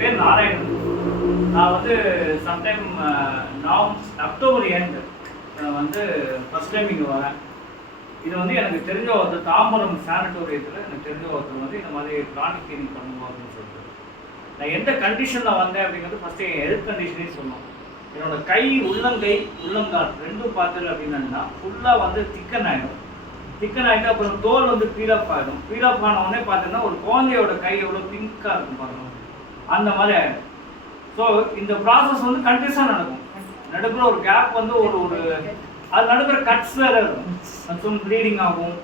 பேர் நாராயணன். நான் வந்து சம்டைம் அக்டோபர் எண்ட் வந்து ஃபஸ்ட் டைம் இங்கே வரேன். இது வந்து எனக்கு தெரிஞ்ச ஒருத்தர் தாம்பரம் சானிட்டோரியத்தில் எனக்கு தெரிஞ்ச ஒருத்தர் வந்து இந்த மாதிரி ப்ராணிக் கிளீனிங் பண்ணுவோம் அப்படின்னு சொல்லிட்டு நான் எந்த கண்டிஷனில் வந்தேன் அப்படிங்கிறது ஃபஸ்ட்டு என் ஹெல்த் கண்டிஷனே சொன்னோம். என்னோட கை உள்ளங்கை உள்ளங்கால் ரெண்டும் பார்த்துரு அப்படின்னா ஃபுல்லாக வந்து திக்கன் ஆகிட்டு அப்புறம் தோல் வந்து பீலப் ஆகிடும். பீலப் ஆனவுடனே பார்த்தீங்கன்னா ஒரு குழந்தையோட கை எவ்வளோ பிங்காக இருக்கும் பாருங்க, அந்த மாதிரி ஆகிடும். ஸோ இந்த ப்ராசஸ் வந்து கண்டினியூஸாக நடக்கும். நடுப்புற ஒரு கேப் வந்து ஒரு அது நடுப்புற கட்ஸ் வேறு இருக்கும். சம் ப்ளீடிங் ஆகும்,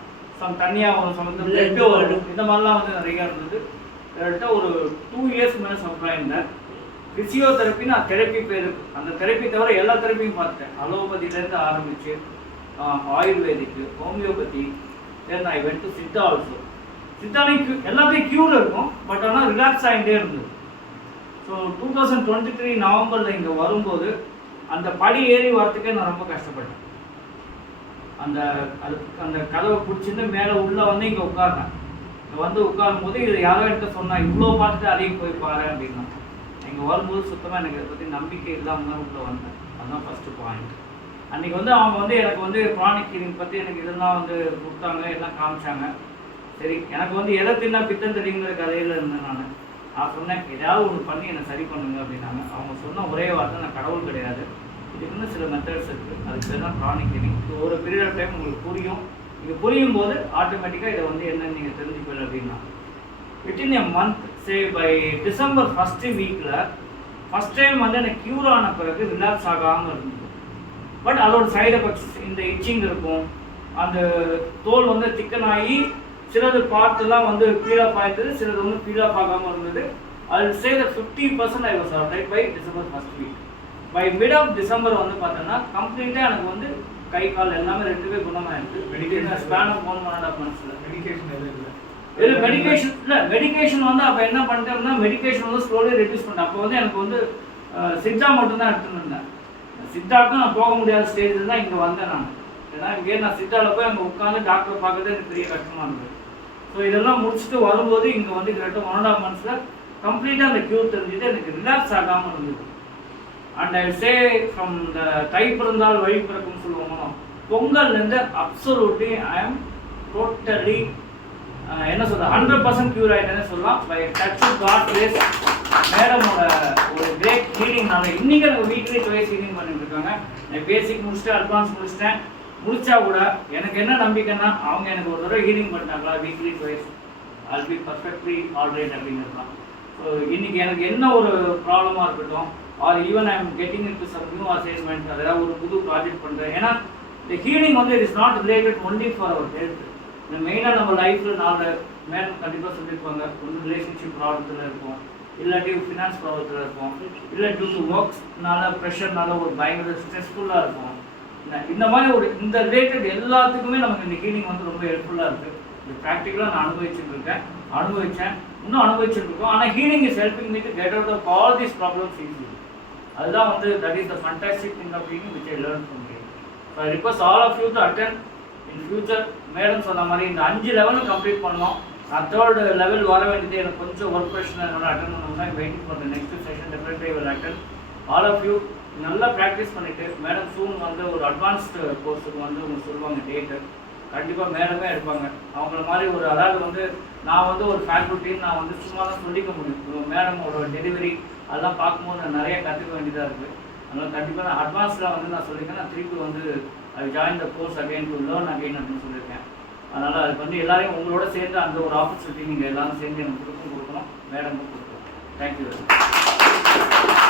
சம் தண்ணியாகும், சம் வந்து பிளட்டு வரும். இந்த மாதிரிலாம் வந்து நிறையா இருந்தது. கிட்டத்தட்ட ஒரு 2 இயர்ஸ் மேலே சப்ளை இருந்தேன். ஃபிசியோதெரப்பி நான் தெரப்பி பேர் அந்த தெரப்பி தவிர எல்லா தெரப்பியும் பார்த்துட்டேன். அலோபதியிலேருந்து ஆரம்பித்து ஆயுர்வேதிக்கு, homeopathy, then I went to Siddha also. சித்தாலையும் எல்லாத்தையும் க்யூர் இருக்கும், பட் ஆனால் ரிலாக்ஸ் ஆகிட்டே இருந்தது. ஸோ 2023 நவம்பரில் இங்கே வரும்போது அந்த படி ஏறி வரத்துக்கே நான் ரொம்ப கஷ்டப்பட்டேன். அந்த கதவை பிடிச்சிருந்து மேலே உள்ளே வந்து இங்கே உட்கார்ந்தேன். இங்கே வந்து உட்காரும் போது இது யாரோ என்கிட்ட சொன்னா இவ்வளோ பார்த்துட்டு அதையும் போய் பாரு அப்படின்னா. இங்கே வரும்போது சுத்தமாக எனக்கு இதை பற்றி நம்பிக்கை இல்லாமல் தான் உள்ளே வந்தேன். அதுதான் ஃபஸ்ட்டு பாயிண்ட். அன்றைக்கி வந்து அவங்க வந்து எனக்கு வந்து ப்ராணிக் கிளீனிங் பற்றி எனக்கு இதெல்லாம் வந்து கொடுத்தாங்க, எல்லாம் காமிச்சாங்க. சரி, எனக்கு வந்து எதை தின்னா பித்தம் தெரியுங்கிற கதையில் இருந்தேன். நான் சொன்னேன் ஏதாவது ஒன்று பண்ணி என்னை சரி பண்ணுங்க அப்படின்னாங்க. அவங்க சொன்ன ஒரே வார்த்தை, நான் கடவுள் கிடையாது, இதுக்குன்னு சில மெத்தட்ஸ் இருக்குது, அதுக்கு பேர் தான் ப்ராணிக் கிளீனிங். இது ஒரு பீரியட் ஆஃப் டைம் உங்களுக்கு புரியும். இது புரியும் போது ஆட்டோமேட்டிக்காக இதை வந்து என்னன்னு நீங்கள் தெரிஞ்சுக்கல அப்படின்னா within a month say by December first வீக்கில் ஃபஸ்ட் டைம் வந்து எனக்கு க்யூர் ஆன பிறகு ரிலாக்ஸ் ஆகாமல் இருந்தது. பட் அதோட சைடு எஃபெக்ட்ஸ் இந்த இச்சிங் இருக்கும், அந்த தோல் வந்து திக்கன் ஆகி சிலது பார்ட்டுலாம் வந்து பீலப் ஆகிடுது, சிலது வந்து பீலப் ஆகாமல் இருந்தது. அது say that 50% I was alright by December first week. By mid of December வந்து பார்த்தோன்னா கம்ப்ளீட்டாக எனக்கு வந்து கை கால் எல்லாமே ரெண்டுமே குணமாயிருக்கு. Medication span of 1.5 months. Medication இல்லை மெடிக்கேஷன் வந்து அப்போ என்ன பண்ணிட்டேன்னா மெடிக்கேஷன் வந்து ஸ்லோலி ரெடியூஸ் பண்ணேன். அப்போ வந்து எனக்கு வந்து சித்தா மட்டும்தான் எடுத்துன்னு இருந்தேன். சித்தாக்கும் நான் போக முடியாத ஸ்டேஜில் தான் இங்கே வந்தேன் நான். ஏன்னா இங்கே நான் சித்தாவில் போய் அங்கே உட்காந்து டாக்டரை பார்க்கறது எனக்கு பெரிய கஷ்டமாக இருந்தது. ஸோ இதெல்லாம் முடிச்சுட்டு வரும்போது இங்கே வந்து கிட்ட 1.5 months கம்ப்ளீட்டாக அந்த க்யூர் தெரிஞ்சுட்டு எனக்கு ரிலாக்ஸ் ஆகாமல் இருந்தது. And I say from the தை பிறந்தால் வழி பிறக்கும்னு சொல்லுவோம், பொங்கல்லேருந்து அப்சல்யூட்லி ஐ ஆம் டோட்டலி என்ன சொல்கிறது 100% க்யூர் ஆகிட்டேன்னு சொல்லலாம். பை டச் காட் கிரேஸ் மேடமோட ஒரு கிரேட் ஹீலிங்னால இன்றைக்கி எனக்கு வீக்லி ட்வைஸ் ஹீலிங் பண்ணிட்டு இருக்காங்க. நான் பேசிக் முடிச்சுட்டு அட்வான்ஸ் முடிச்சிட்டேன். முடிச்சா கூட எனக்கு என்ன நம்பிக்கைன்னா அவங்க எனக்கு ஒரு தடவை ஹீலிங் பண்ணிட்டாங்களா weekly twice all be perfectly alright அப்படிங்கிறதுலாம். ஸோ இன்றைக்கி எனக்கு என்ன ஒரு ப்ராப்ளமாக இருக்கட்டும், or even I am getting into some new assignment, அதாவது ஒரு புது ப்ராஜெக்ட் பண்ணுறேன். ஏன்னா இந்த ஹீலிங் வந்து it is not related only for our health. இந்த மெயினாக நம்ம லைஃப்பில் 4 மேடம் கண்டிப்பாக சொல்லியிருப்பாங்க. ஒன்று ரிலேஷன்ஷிப் ப்ராப்ளத்தில் இருப்போம், இல்லாட்டி ஃபினான்ஸ் ப்ராப்ளத்தில் இருப்போம், இல்லை டியூ டு ஒர்க்ஸ்னால ப்ரெஷர்னால ஒரு பயங்கர ஸ்ட்ரெஸ்ஃபுல்லாக இருக்கும். இந்த மாதிரி ஒரு இந்த ரிலேட்டட் எல்லாத்துக்குமே நமக்கு இந்த ஹீலிங் வந்து ரொம்ப ஹெல்ப்ஃபுல்லாக இருக்குது. இது ப்ராக்டிக்கலாக நான் அனுபவிச்சேன், இன்னும் அனுபவிச்சுட்டு இருக்கோம். ஆனால் healing is helping me to get out of all these problems easily. அதுதான் வந்து that is the fantastic thing of healing which I learn from healing. So I request all of you to attend in future. Madam சொன்ன மாதிரி இந்த 5 லெவலும் complete பண்ணோம். நான் 3rd level வர வேண்டியது எனக்கு கொஞ்சம் ஒர்க் ப்ரெஷர் என்னால் அட்டன் பண்ணணும்னா waiting for the next session. Definitely will attend. All of you நல்லா ப்ராக்டிஸ் பண்ணிவிட்டு மேடம் சூன் வந்து ஒரு அட்வான்ஸ்டு கோர்ஸுக்கு வந்து உங்களுக்கு சொல்லுவாங்க டேட்டு. கண்டிப்பாக மேடமே எடுப்பாங்க. அவங்கள மாதிரி ஒரு அதாவது வந்து நான் வந்து ஒரு ஃபேக்கல்ட்டின்னு நான் வந்து சும்மா தான் சொல்லிக்க முடியும். மேடமோட டெலிவரி அதெல்லாம் பார்க்கும்போது நான் நிறைய கற்றுக்க வேண்டியதாக இருக்குது. அதனால் கண்டிப்பாக நான் அட்வான்ஸில் வந்து நான் சொல்லியிருக்கேன். நான் திருப்பி வந்து I join the course again to learn again அப்படின்னு சொல்லியிருக்கேன். அதனால் அதுக்கு வந்து எல்லாரையும் உங்களோட சேர்ந்து அந்த ஒரு ஆப்பர்ச்சுனிட்டி நீங்கள் எல்லாரும் சேர்ந்து எனக்கு கொடுக்கணும், மேடமும் கொடுக்கணும். தேங்க்யூ.